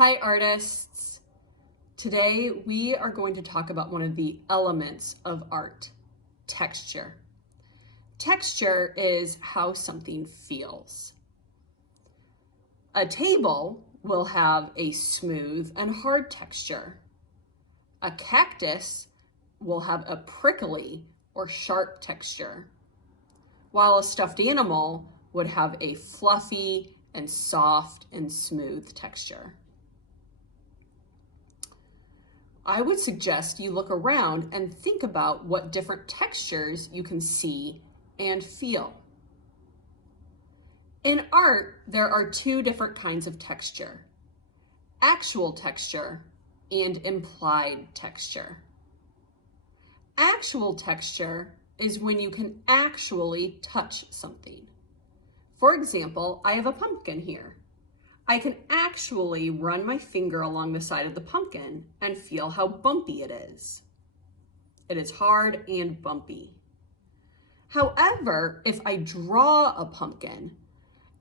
Hi artists! Today we are going to talk about one of the elements of art, texture. Texture is how something feels. A table will have a smooth and hard texture. A cactus will have a prickly or sharp texture, while a stuffed animal would have a fluffy and soft and smooth texture. I would suggest you look around and think about what different textures you can see and feel. In art, there are two different kinds of texture: actual texture and implied texture. Actual texture is when you can actually touch something. For example, I have a pumpkin here. I can actually run my finger along the side of the pumpkin and feel how bumpy it is. It is hard and bumpy. However, if I draw a pumpkin,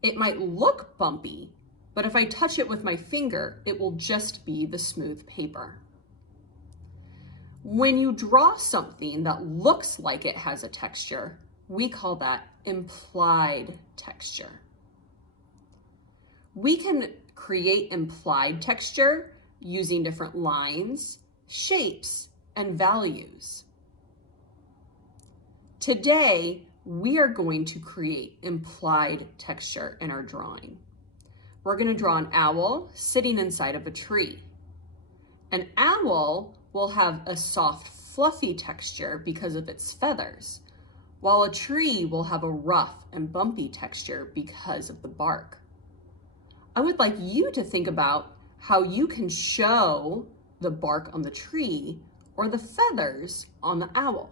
it might look bumpy, but if I touch it with my finger, it will just be the smooth paper. When you draw something that looks like it has a texture, we call that implied texture. We can create implied texture using different lines, shapes, and values. Today, we are going to create implied texture in our drawing. We're going to draw an owl sitting inside of a tree. An owl will have a soft, fluffy texture because of its feathers, while a tree will have a rough and bumpy texture because of the bark. I would like you to think about how you can show the bark on the tree or the feathers on the owl.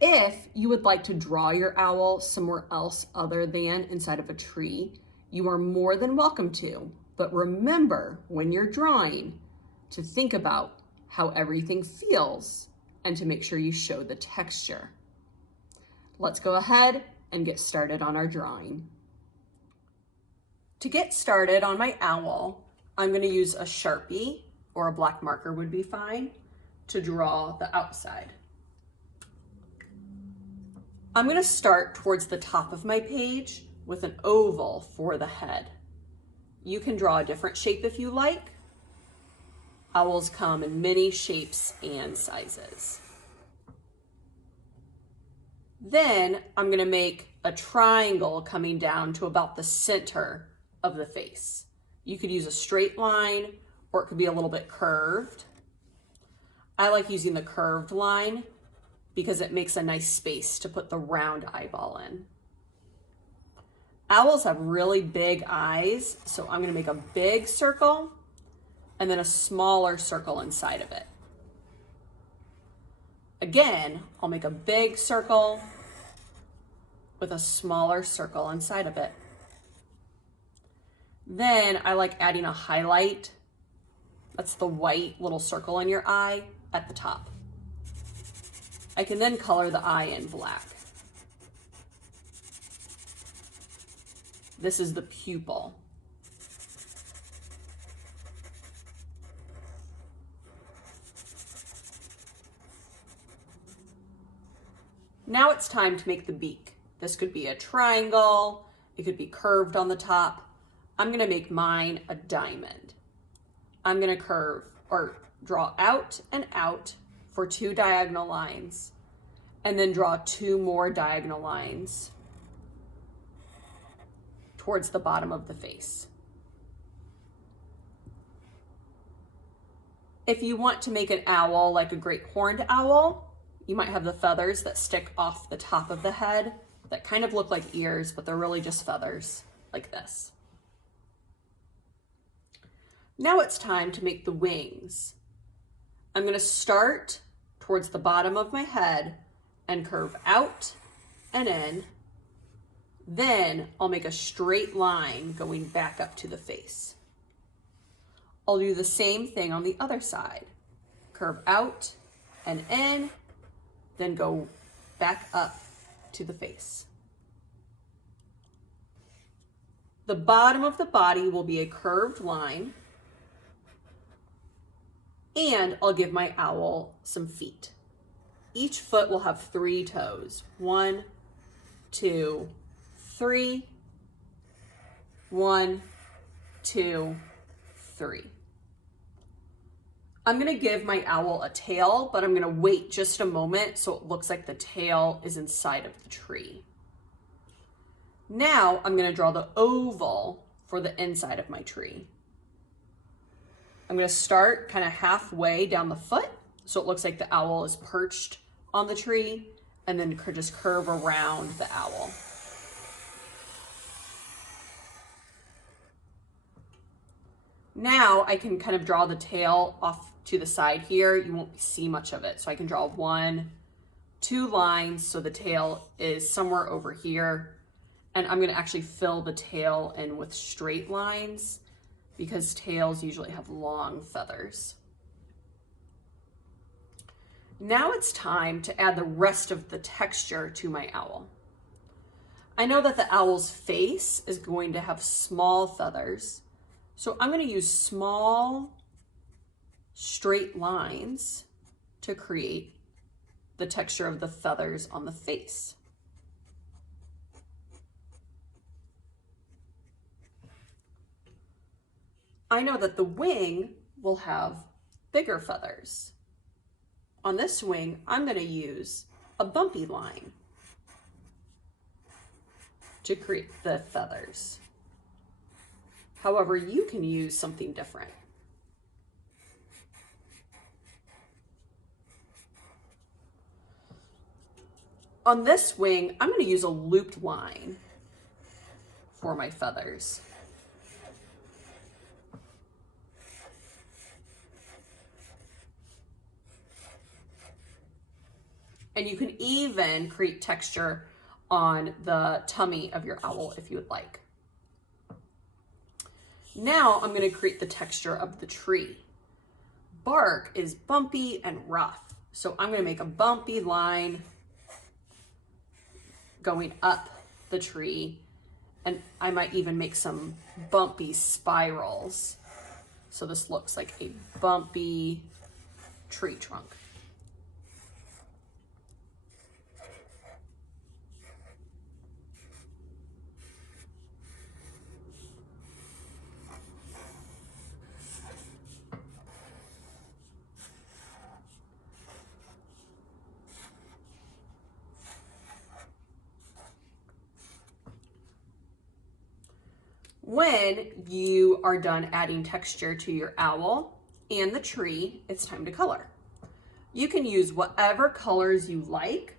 If you would like to draw your owl somewhere else other than inside of a tree, you are more than welcome to. But remember, when you're drawing, to think about how everything feels and to make sure you show the texture. Let's go ahead and get started on our drawing. To get started on my owl, I'm going to use a Sharpie, or a black marker would be fine, to draw the outside. I'm going to start towards the top of my page with an oval for the head. You can draw a different shape if you like. Owls come in many shapes and sizes. Then I'm going to make a triangle coming down to about the center of the face. You could use a straight line, or it could be a little bit curved. I like using the curved line because it makes a nice space to put the round eyeball in. Owls have really big eyes, so I'm going to make a big circle and then a smaller circle inside of it. Again, I'll make a big circle with a smaller circle inside of it. Then I like adding a highlight. That's the white little circle in your eye at the top. I can then color the eye in black. This is the pupil. Now it's time to make the beak. This could be a triangle, it could be curved on the top. I'm going to make mine a diamond. I'm going to curve or draw out and out for 2 diagonal lines, and then draw 2 more diagonal lines towards the bottom of the face. If you want to make an owl like a great horned owl, you might have the feathers that stick off the top of the head that kind of look like ears, but they're really just feathers, like this. Now it's time to make the wings. I'm going to start towards the bottom of my head and curve out and in. Then I'll make a straight line going back up to the face. I'll do the same thing on the other side. Curve out and in, then go back up to the face. The bottom of the body will be a curved line, and I'll give my owl some feet. Each foot will have 3 toes. 1, 2, 3. 1, 2, 3. I'm going to give my owl a tail, but I'm going to wait just a moment so it looks like the tail is inside of the tree. Now I'm going to draw the oval for the inside of my tree. I'm going to start kind of halfway down the foot so it looks like the owl is perched on the tree, and then just curve around the owl. Now I can kind of draw the tail off to the side here. You won't see much of it. So I can draw 1, 2 lines so the tail is somewhere over here. And I'm going to actually fill the tail in with straight lines because tails usually have long feathers. Now it's time to add the rest of the texture to my owl. I know that the owl's face is going to have small feathers, so I'm going to use small straight lines to create the texture of the feathers on the face. I know that the wing will have bigger feathers. On this wing, I'm going to use a bumpy line to create the feathers. However, you can use something different. On this wing, I'm going to use a looped line for my feathers. And you can even create texture on the tummy of your owl if you would like. Now I'm going to create the texture of the tree. Bark is bumpy and rough, so I'm going to make a bumpy line going up the tree, and I might even make some bumpy spirals. So this looks like a bumpy tree trunk. When you are done adding texture to your owl and the tree, it's time to color. You can use whatever colors you like.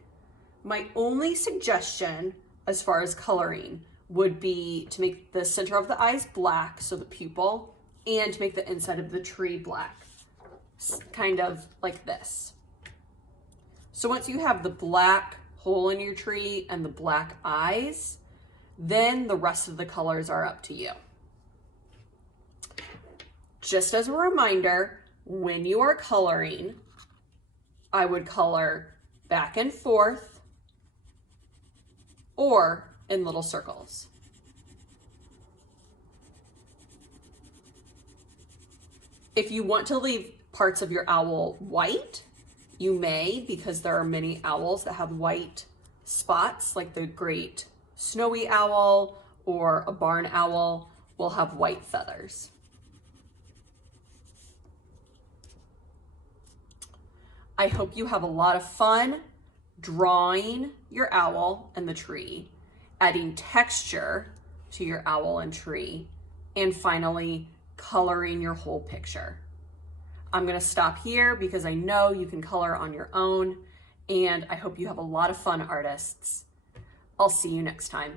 My only suggestion as far as coloring would be to make the center of the eyes black, so the pupil, and to make the inside of the tree black, kind of like this. So once you have the black hole in your tree and the black eyes, then the rest of the colors are up to you. Just as a reminder, when you are coloring, I would color back and forth or in little circles. If you want to leave parts of your owl white, you may, because there are many owls that have white spots, like the great snowy owl or a barn owl will have white feathers. I hope you have a lot of fun drawing your owl and the tree, adding texture to your owl and tree, and finally coloring your whole picture. I'm going to stop here because I know you can color on your own, and I hope you have a lot of fun, artists. I'll see you next time.